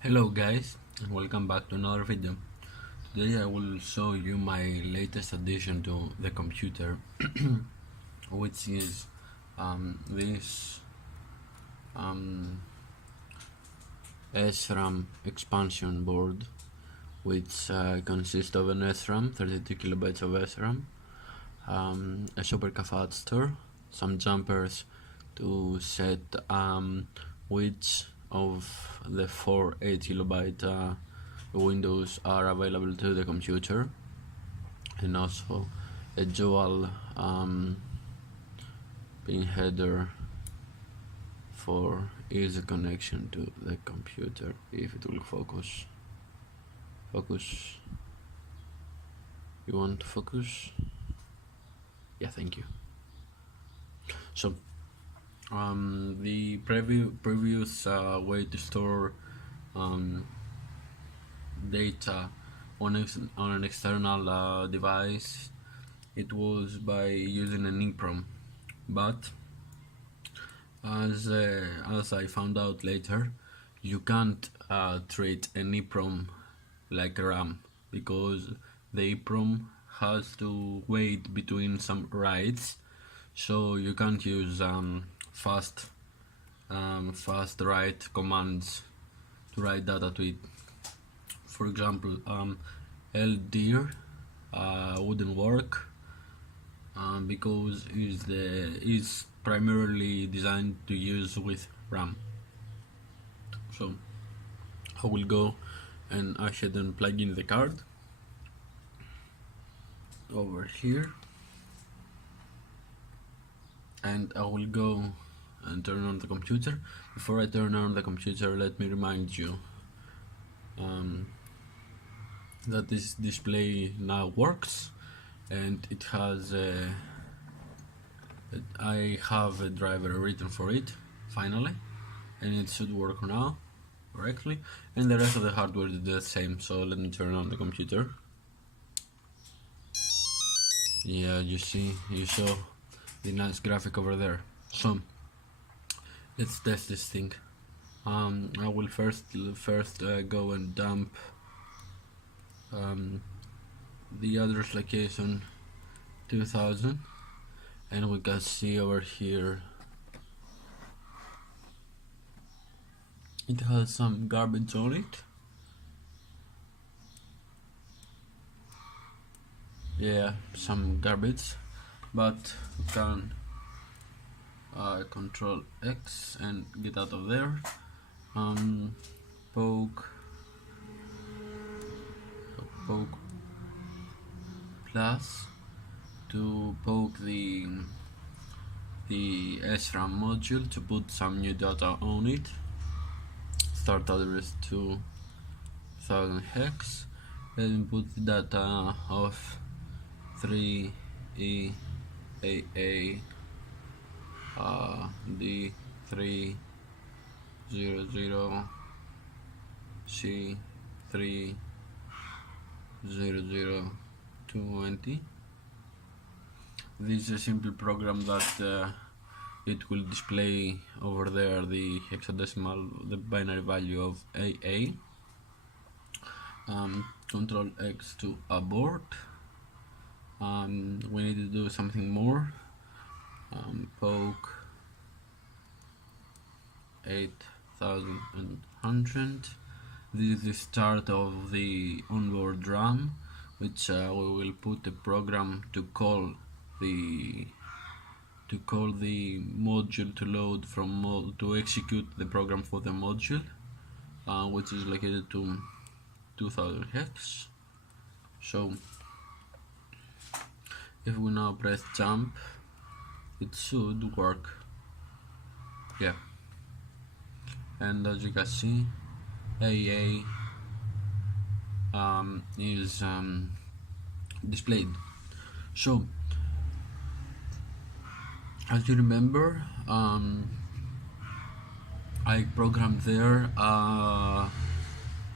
Hello guys, and welcome back to another video. Today I will show you my latest addition to the computer, which is this um, SRAM expansion board, which consists of an SRAM, 32 kilobytes of SRAM, a super capacitor, some jumpers to set which of the four 8 kilobyte windows are available to the computer, and also a dual pin header for easy connection to the computer. If it will focus, you want to focus? Yeah, thank you. So the previous way to store data on an external device, it was by using an EEPROM, but as I found out later, you can't treat an EEPROM like a RAM, because the EEPROM has to wait between some writes, so you can't use fast write commands to write data to it. For example, LDIR wouldn't work because is primarily designed to use with RAM. So I will go and ahead and plug in the card over here, and I will go and turn on the computer. Before I turn on the computer, let me remind you that this display now works, and it has I have a driver written for it finally, and it should work now correctly, and the rest of the hardware is the same. So let me turn on the computer. Yeah, you saw the nice graphic over there. So let's test this thing. I will first go and dump the address location 2000, and we can see over here it has some garbage on it. Yeah, some garbage, but we can Control X and get out of there. Poke plus to poke the SRAM module to put some new data on it. Start address 2000 hex, and put the data of 3EAA D300 C30020. This is a simple program that it will display over there the hexadecimal, the binary value of AA. Control X to abort. We need to do something more. Poke 8100. This is the start of the onboard RAM, which we will put a program to call the module to load from to execute the program for the module, which is located to 2000 hex. So if we now press jump, it should work. Yeah, and as you can see, AA is displayed. So as you remember, I programmed there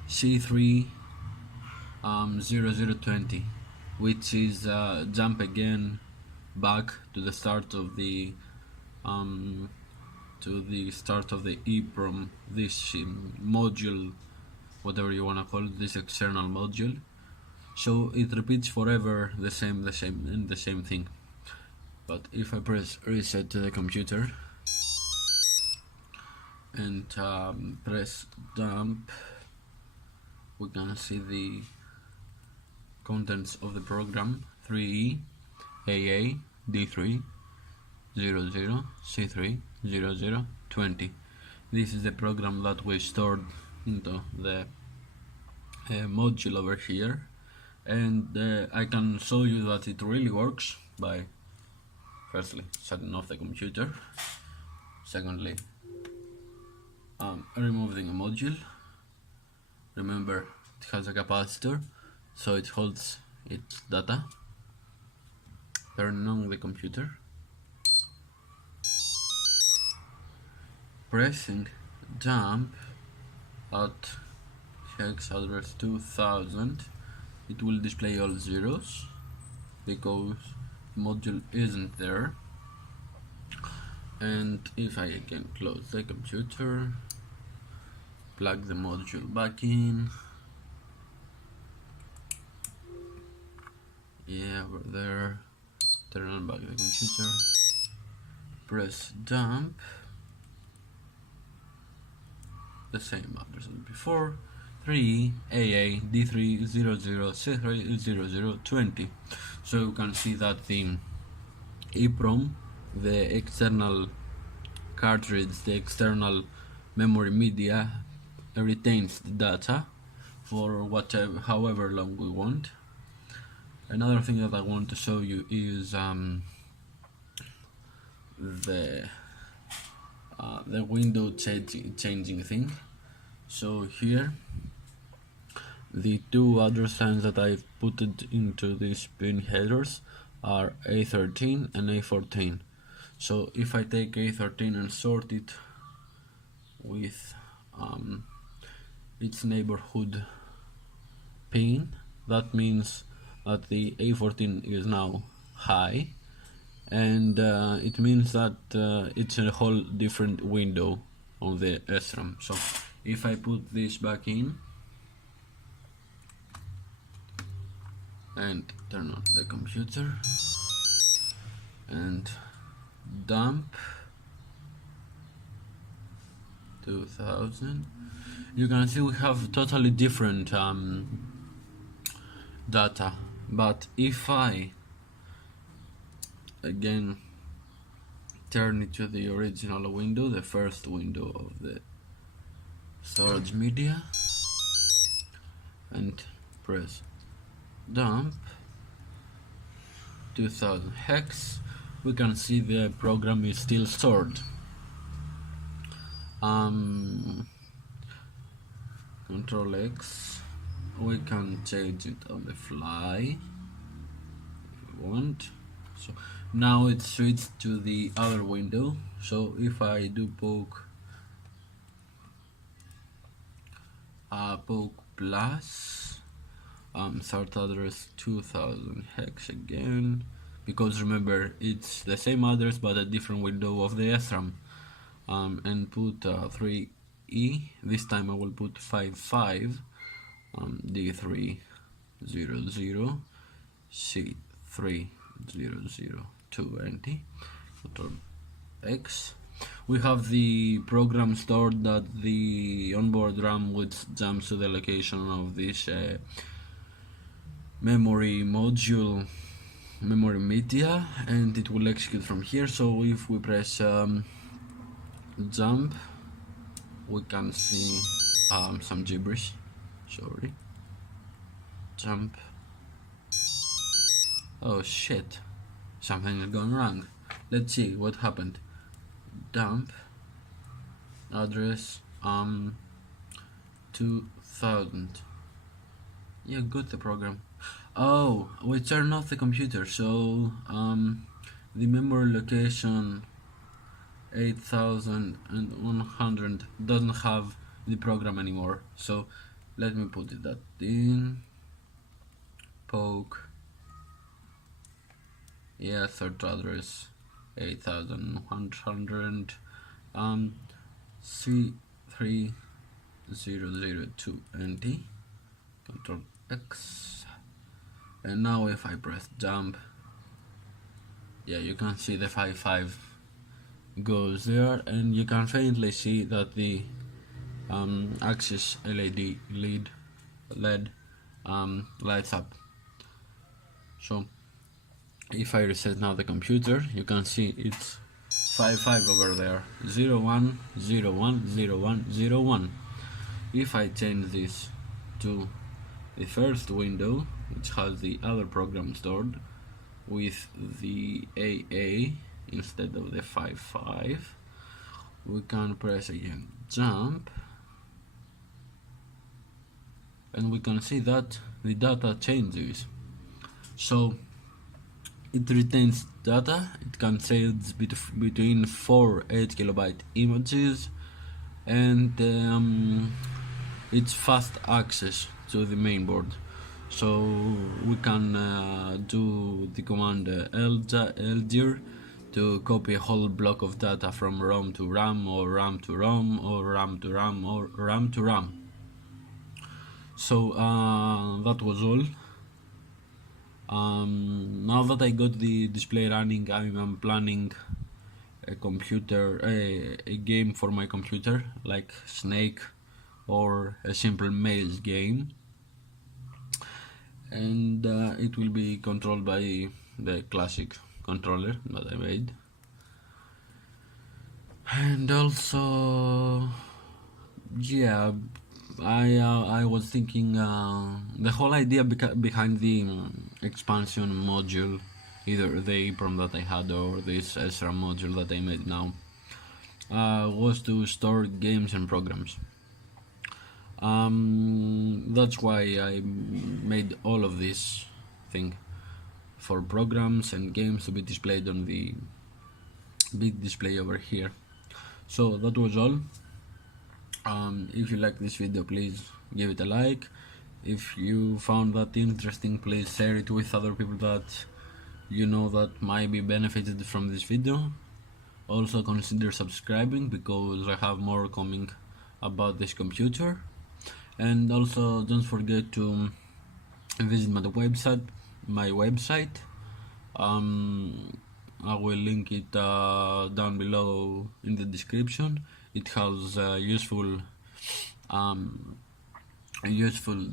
C30020, which is jump again back to the start of the EEPROM, this module whatever you want to call it, this external module. So it repeats forever the same thing. But if I press reset to the computer and press dump, we're gonna see the contents of the program: 3E, AA, D3, 00, C3, 00, 20. This is the program that we stored into the module over here, and I can show you that it really works by firstly shutting off the computer, secondly removing a module. Remember, it has a capacitor, so it holds its data. Turn on the computer, pressing jump at hex address 2000, it will display all zeros because the module isn't there. And if I again close the computer, plug the module back in, yeah, we're there, turn on back the computer, press dump, the same address as before, 3 AA D3 00 C3 00 20. So you can see that the EEPROM, the external cartridge, the external memory media, retains the data for whatever, however long we want. Another thing that I want to show you is the window changing thing. So here, the two address lines that I've put into these pin headers are A13 and A14. So if I take A13 and sort it with its neighborhood pin, that means that the A14 is now high, and it means that it's a whole different window on the SRAM. So if I put this back in and turn on the computer and dump 2000, you can see we have totally different data. But if I again turn it to the original window, the first window of the storage media, and press dump 2000 hex, we can see the program is still stored. Control X, we can change it on the fly if we want. So now it's switched to the other window. So if I do poke plus start address 2000 hex again, because remember it's the same address but a different window of the SRAM, and put 3E, this time I will put 55 D3 00 C3 00 20. Control X. We have the program stored at the onboard RAM, which jumps to the location of this memory module, memory media, and it will execute from here. So if we press jump, we can see some gibberish. Sorry. Jump. Oh shit, something is going wrong. Let's see what happened. Dump address 2000. Yeah, got the program. Oh, we turned off the computer, so the memory location 8100 doesn't have the program anymore. So let me put that in. Poke. Yeah, third address 8100 C3 Z8020, Control X, and now if I press jump, yeah, you can see the 5.5 goes there, and you can faintly see that the axis LED LED lights up. So if I reset now the computer, you can see it's 5.5 over there, 01, 01, 01, 01. If I change this to the first window, which has the other program stored with the AA instead of the 5.5, we can press again jump, and we can see that the data changes. So it retains data. It can change between 4 8 kilobyte images, and it's fast access to the mainboard. So we can do the command ldir to copy a whole block of data from ROM to RAM, or RAM to ROM, or RAM to RAM, or RAM to RAM. So that was all. Now that I got the display running, I'm planning a game for my computer, like Snake or a simple maze game, and it will be controlled by the classic controller that I made. And also, yeah, I was thinking the whole idea behind the expansion module, either the EEPROM that I had or this SRAM module that I made now, was to store games and programs. That's why I made all of this thing for programs and games to be displayed on the big display over here. So that was all. If you like this video, please give it a like. If you found that interesting, please share it with other people that you know that might be benefited from this video. Also consider subscribing, because I have more coming about this computer. And also don't forget to visit my website. I will link it down below in the description. It has useful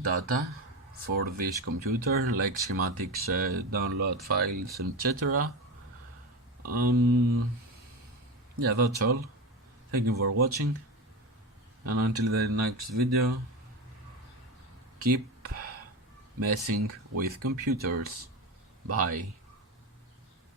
data for this computer, like schematics, download files, etc. Yeah, that's all. Thank you for watching, and until the next video, keep messing with computers. Bye.